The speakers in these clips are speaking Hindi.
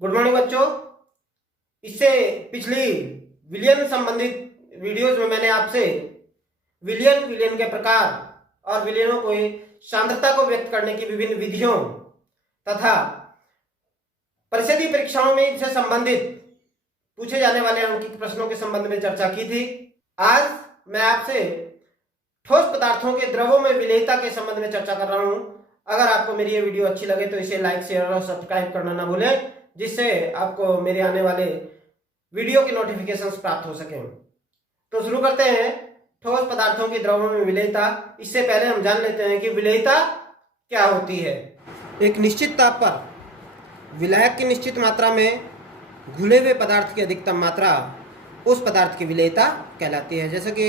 गुड मॉर्निंग बच्चों। इससे पिछली विलयन संबंधित वीडियोज में मैंने आपसे विलयन के प्रकार और विलयनों को सांद्रता को व्यक्त करने की विभिन्न विधियों तथा परिषदीय परीक्षाओं में इससे संबंधित पूछे जाने वाले अंकित प्रश्नों के संबंध में चर्चा की थी। आज मैं आपसे ठोस पदार्थों के द्रवों में विलेयता के संबंध में चर्चा कर रहा हूं। अगर आपको मेरी ये वीडियो अच्छी लगे तो इसे लाइक, शेयर और सब्सक्राइब करना ना भूलें, जिससे आपको मेरे आने वाले वीडियो की नोटिफिकेशंस प्राप्त हो सकें। तो शुरू करते हैं ठोस पदार्थों की द्रवों में विलेयता। इससे पहले हम जान लेते हैं कि विलेयता क्या होती है। एक निश्चित ताप पर विलायक की निश्चित मात्रा में घुले हुए पदार्थ की अधिकतम मात्रा उस पदार्थ की विलेयता कहलाती है। जैसे कि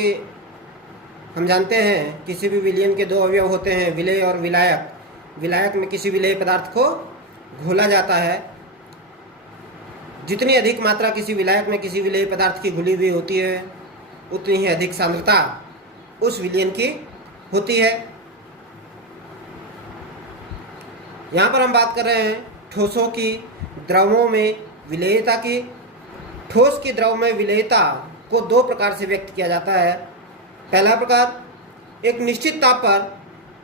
हम जानते हैं किसी भी विलयन के दो अवयव होते हैं, विलेय और विलायक। विलायक में किसी विलेय पदार्थ को घोला जाता है। जितनी अधिक मात्रा किसी विलायक में किसी विलेय पदार्थ की घुली हुई होती है, उतनी ही अधिक सांद्रता उस विलयन की होती है। यहाँ पर हम बात कर रहे हैं ठोसों की द्रवों में विलेयता की। ठोस की द्रव में विलेयता को दो प्रकार से व्यक्त किया जाता है। पहला प्रकार, एक निश्चित ताप पर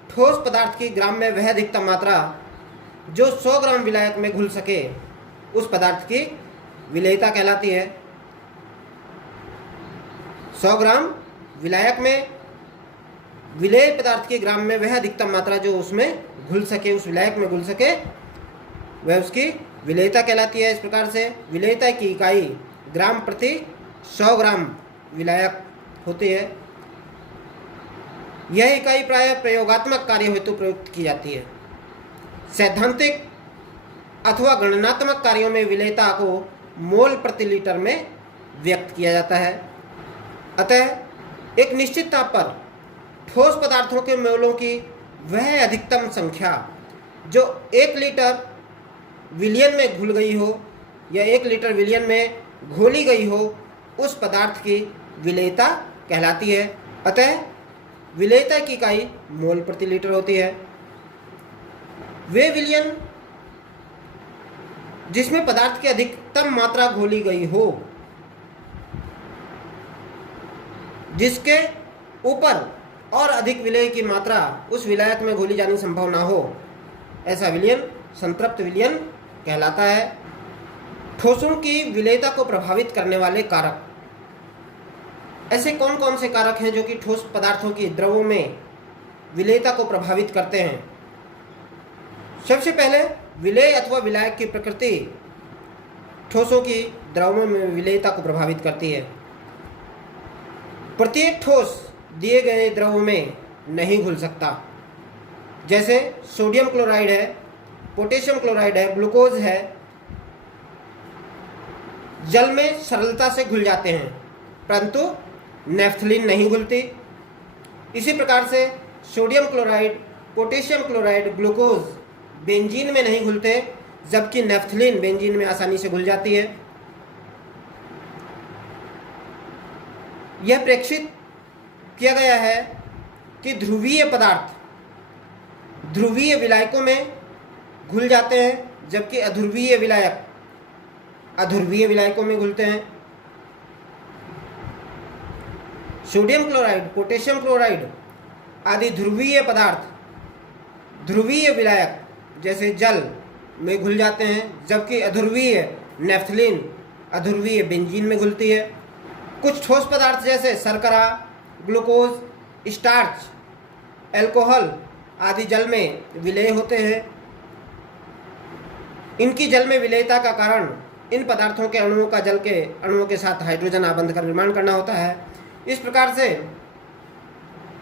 ठोस पदार्थ की ग्राम में वह अधिकतम मात्रा जो 100 ग्राम विलायक में घुल सके उस पदार्थ की विलेयता कहलाती है। 100 ग्राम विलायक में विलेय पदार्थ के ग्राम में वह अधिकतम मात्रा जो उसमें घुल सके, उस विलायक में घुल सके, वह उसकी विलेयता कहलाती है। इस प्रकार से विलेयता की इकाई ग्राम प्रति 100 ग्राम विलायक होती है। यह इकाई प्रायः प्रयोगात्मक कार्य हेतु प्रयुक्त की जाती है। सैद्धांतिक अथवा गणनात्मक कार्यों में विलेयता को मोल प्रति लीटर में व्यक्त किया जाता है। अतः एक निश्चित ताप पर ठोस पदार्थों के मोलों की वह अधिकतम संख्या जो 1 लीटर विलयन में घुल गई हो या 1 लीटर विलयन में घोली गई हो, उस पदार्थ की विलेयता कहलाती है। अतः विलेयता की इकाई मोल प्रति लीटर होती है। वे विलयन जिसमें पदार्थ की अधिकतम मात्रा घोली गई हो, जिसके ऊपर और अधिक विलेय की मात्रा उस विलायक में घोली जानी संभव ना हो, ऐसा विलयन संतृप्त विलयन कहलाता है। ठोसों की विलेयता को प्रभावित करने वाले कारक। ऐसे कौन कौन से कारक हैं जो कि ठोस पदार्थों की द्रवों में विलेयता को प्रभावित करते हैं? सबसे पहले विलेय अथवा विलायक की प्रकृति ठोसों की द्रवों में विलेयता को प्रभावित करती है। प्रत्येक ठोस दिए गए द्रव में नहीं घुल सकता। जैसे सोडियम क्लोराइड है, पोटेशियम क्लोराइड है, ग्लूकोज है, जल में सरलता से घुल जाते हैं, परंतु नेफ्थलीन नहीं घुलती। इसी प्रकार से sodium chloride, potassium chloride, glucose benzene में नहीं घुलते, जबकि नेफ्थलीन बेंजीन में आसानी से घुल जाती है। यह प्रेक्षित किया गया है कि ध्रुवीय पदार्थ ध्रुवीय विलायकों में घुल जाते हैं, जबकि अध्रुवीय विलायक अध्रुवीय विलायकों में घुलते हैं। सोडियम क्लोराइड, पोटेशियम क्लोराइड आदि ध्रुवीय पदार्थ ध्रुवीय विलायक जैसे जल में घुल जाते हैं, जबकि अध्रुवीय नेफ्थलीन अध्रुवीय बेंजीन में घुलती है। कुछ ठोस पदार्थ जैसे शर्करा, ग्लूकोज, स्टार्च, अल्कोहल आदि जल में विलेय होते हैं। इनकी जल में विलेयता का कारण इन पदार्थों के अणुओं का जल के अणुओं के साथ हाइड्रोजन आबंध का निर्माण करना होता है। इस प्रकार से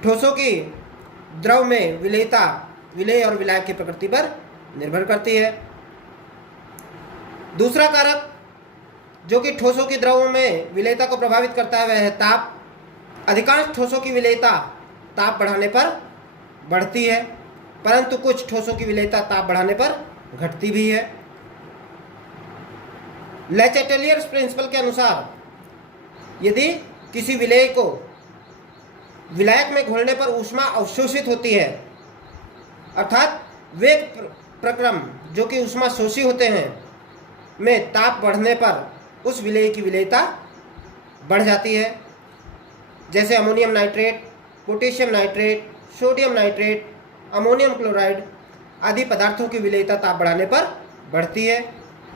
ठोसों की द्रव में विलेयता विलेय और विलायक की प्रकृति पर निर्भर करती है। दूसरा कारक जो कि ठोसों की द्रवों में विलेयता को प्रभावित करता है वह है ताप। अधिकांश ठोसों की विलेयता ताप बढ़ाने पर बढ़ती है, परंतु कुछ ठोसों की विलेयता ताप बढ़ाने पर घटती भी है। ले चैटेलियर्स प्रिंसिपल के अनुसार यदि किसी विलेय को विलायक में घोलने पर ऊष्मा अवशोषित होती है, अर्थात वे प्रक्रम जो कि ऊष्मा शोषी होते हैं, में ताप बढ़ने पर उस विलेय की विलेयता बढ़ जाती है। जैसे ammonium nitrate, potassium nitrate, sodium nitrate, ammonium chloride आदि पदार्थों की विलेयता ताप बढ़ाने पर बढ़ती है।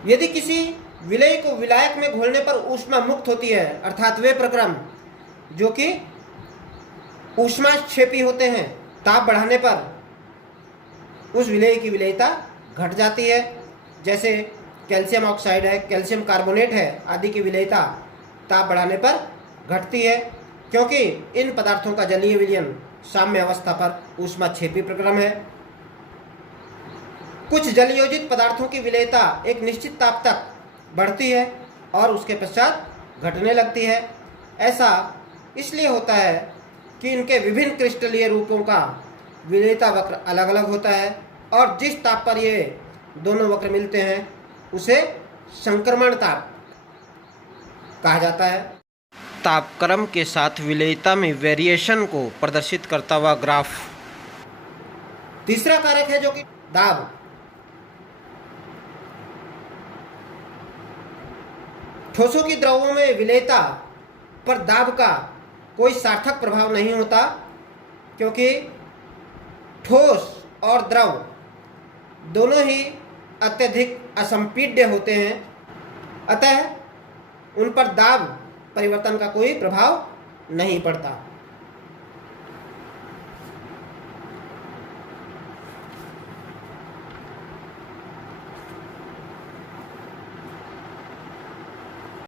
यदि किसी विलेय को विलायक में घोलने पर ऊष्मा मुक्त होती है, अर्थात वे प्रक्रम जो कि ऊष्माक्षेपी होते हैं, ताप बढ़ाने पर उस विलेय की विलेयता घट जाती है। जैसे कैल्शियम ऑक्साइड है, कैल्शियम कार्बोनेट है आदि की विलेयता ताप बढ़ाने पर घटती है, क्योंकि इन पदार्थों का जलीय विलयन साम्य अवस्था पर ऊष्माक्षेपी प्रक्रम है। कुछ जलयोजित पदार्थों की विलेयता एक निश्चित ताप तक बढ़ती है और उसके पश्चात घटने लगती है। ऐसा इसलिए होता है कि इनके विभिन्न क्रिस्टलीय रूपों का विलेयता वक्र अलग अलग होता है और जिस ताप पर ये दोनों वक्र मिलते हैं उसे संक्रमण ताप कहा जाता है। तापक्रम के साथ विलेयता में वेरिएशन को प्रदर्शित करता हुआ ग्राफ। तीसरा कारक है जो कि दाब। ठोसों की द्रवों में विलेयता पर दाब का कोई सार्थक प्रभाव नहीं होता, क्योंकि ठोस और द्रव दोनों ही अत्यधिक असंपीड्य होते हैं, अतः उन पर दाब परिवर्तन का कोई प्रभाव नहीं पड़ता।